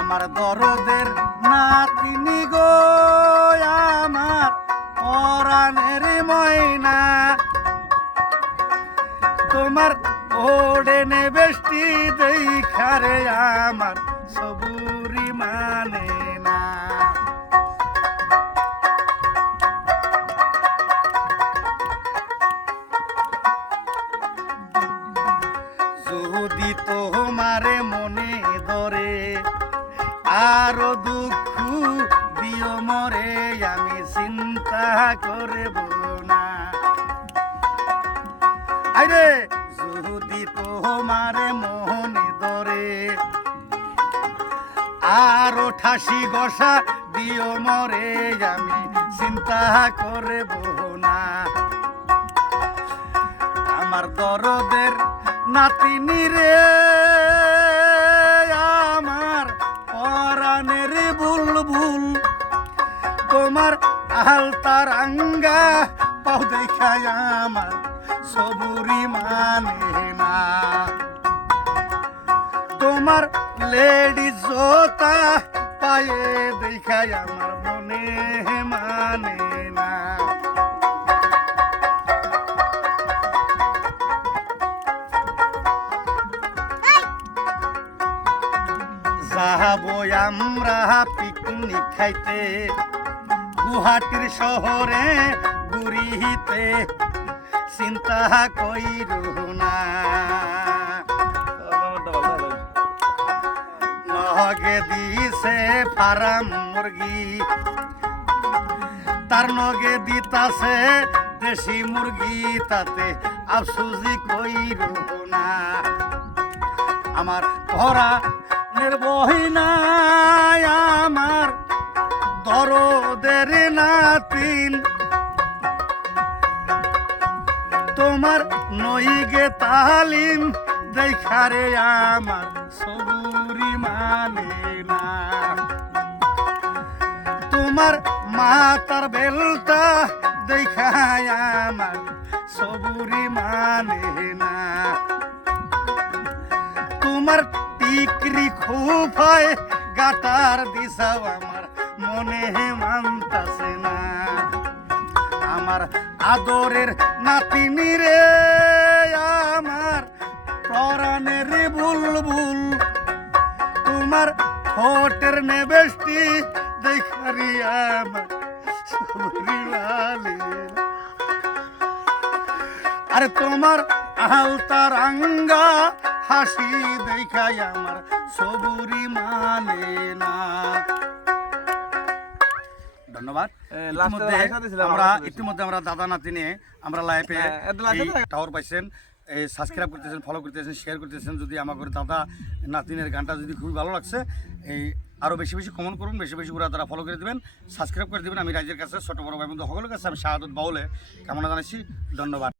আমার দরদের নাতিনি গো, আমার পরাণের ময়না। তোমার ওড়েনে বেষ্টি দেখারে আমার সবুরি মানে না। যদি তোমারে মনে ধরে আরও দুঃখ দিও মরে, আমি চিন্তা করব না। আরে যদি তোমারে মোহনে ধরে, আরও ঠাসি গসা দিও মরে, আমি চিন্তা করব না। আমার দরদের নাতিনি রে। তোমার আলতার আঙ্গা পাও দেখায় আমার সবুরি মানে না। তোমার লেডি জোতা পায়ে দেখায় আমার মনে মানে যাব আমরা পিকনিক খাইতে। গুহাটির শহরে গুরিহিতে চিন্তা কইরু না। নগে দিছে ফারাম মুরগি। তার নগে দিতাছে দেশি মুরগি, তাতে আফসুজি কইরু না। আমার ভরা নির্বহী নাই আমার। দরদের নাতিন। তোমার নইগে তালিম দেখারে আমার। সবুরি মানে না। তোমার মাতার বেলটা দেখায় আমার। সবুরি মানে না। তোমার টিকরি খুফায় গাটার দিশাও আমার মনে মানতাছে না। আমার আদরের নাতিনি রে, আমার পরাণের বুলবুল। তোমার ঠোঁটের নেবেষ্টি দেখারি আমার আরে তোমার আলতার আঙ্গা হাসি দেখাই আমার সবুরি মানে না। ধন্যবাদ। আমরা ইতিমধ্যে আমরা দাদা নাতিনে আমরা লাইফে হ্যাঁ, দেয়? টাওয়ার পাইছেন এই সাবস্ক্রাইব করতেছেন ফলো করতেছেন শেয়ার করতেছেন যদি আমাদের দাদা নাতিনের গানটা যদি খুবই ভালো লাগছে এই আরও বেশি বেশি কমেন্ট করুন বেশি বেশি করে তারা ফলো করে দেবেন সাবস্ক্রাইব করে দেবেন। আমি রাজ্যের কাছে ছোট বড় ভাই বন্ধু সকলের কাছে আমি শাহাদত বাউলে কামনা জানাচ্ছি। ধন্যবাদ।